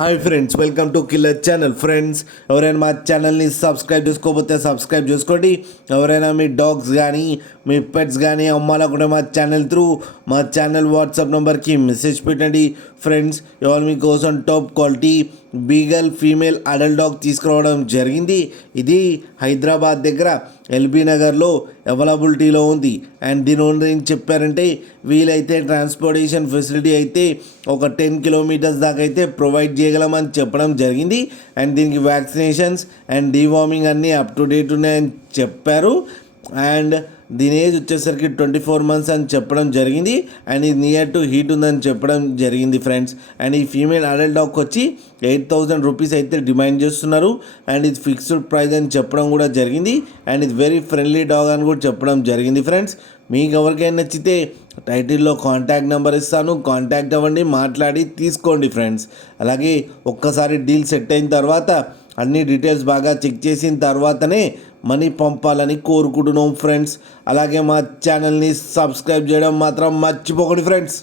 Hi friends, welcome to killer channel. Friends, ఎవరైనా మా ఛానల్ని సబ్స్క్రైబ్ చేసుకోకపోతే సబ్స్క్రైబ్ చేసుకోండి. ఎవరైనా మీ డాగ్స్ కానీ మీ పెట్స్ కానీ అమ్మాలనుకుంటే మా ఛానల్ వాట్సాప్ నెంబర్కి మెసేజ్ పెట్టండి. ఫ్రెండ్స్, ఇవాళ మీకోసం top quality beagle female adult dog తీసుకురావడం జరిగింది. ఇది హైదరాబాద్ దగ్గర ఎల్బీ నగర్లో అవైలబిలిటీలో ఉంది. అండ్ దీని గురించి చెప్పారంటే వీలైతే ట్రాన్స్పోర్టేషన్ ఫెసిలిటీ అయితే ఒక 10 కిలోమీటర్స్ దాకా అయితే ప్రొవైడ్ చేయగలమని చెప్పడం జరిగింది. అండ్ దీనికి వ్యాక్సినేషన్స్ అండ్ డీవార్మింగ్ అన్నీ అప్ టు డేట్ ఉన్నాయని చెప్పారు. అండ్ దీని ఏజ్ వచ్చేసరికి 24 మంత్స్ అని చెప్పడం జరిగింది. అండ్ ఇది నియర్ టు హీట్ ఉందని చెప్పడం జరిగింది ఫ్రెండ్స్. అండ్ ఈ ఫీమేల్ అడల్ట్ డాగ్ వచ్చి 8,000 రూపీస్ అయితే డిమాండ్ చేస్తున్నారు. అండ్ ఇది ఫిక్స్డ్ ప్రైస్ అని చెప్పడం కూడా జరిగింది. అండ్ ఇది వెరీ ఫ్రెండ్లీ డాగ్ అని కూడా చెప్పడం జరిగింది. ఫ్రెండ్స్, మీకు ఎవరికైనా నచ్చితే టైటిల్లో కాంటాక్ట్ నెంబర్ ఇస్తాను, కాంటాక్ట్ అవ్వండి, మాట్లాడి తీసుకోండి ఫ్రెండ్స్. అలాగే ఒక్కసారి డీల్ సెట్ అయిన తర్వాత అన్ని డీటెయిల్స్ బాగా చెక్ చేసిన తర్వాతనే మనీ పంపాలని కోరుకుంటున్నాం ఫ్రెండ్స్. అలాగే మా ఛానల్ని సబ్స్క్రైబ్ చేయడం మాత్రం మర్చిపోకండి ఫ్రెండ్స్.